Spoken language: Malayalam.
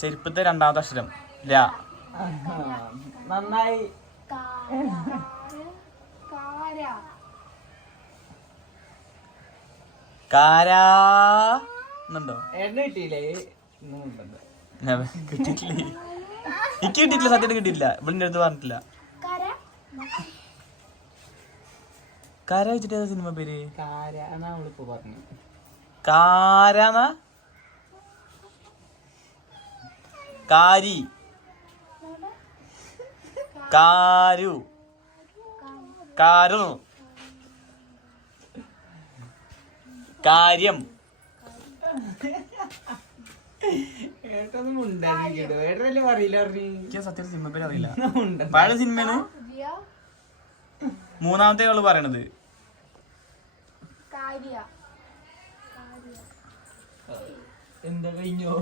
ചെരുപ്പത്തെ രണ്ടാമത്തെ അക്ഷരം ല. നന്നായി. കാരാന്നുണ്ടോ? എണ്ണ കിട്ടിയില്ലേ? കിട്ടിയിട്ടില്ലേ? എനിക്ക് കിട്ടിയിട്ടില്ല, സത്യം കിട്ടിയിട്ടില്ല. ഇവിടെ അടുത്ത് പറഞ്ഞിട്ടില്ല. കാര വെച്ചിട്ട് സിനിമ പേര് കാരാന്നാ? കാരി, കാരു, കാരു, കാര്യം. എനിക്ക് സത്യം സിനിമ പേര് അറിയില്ല. പഴയ സിനിമയാണ്. മൂന്നാമത്തെ ആള് പറയണത് എന്താ കഴിഞ്ഞോ?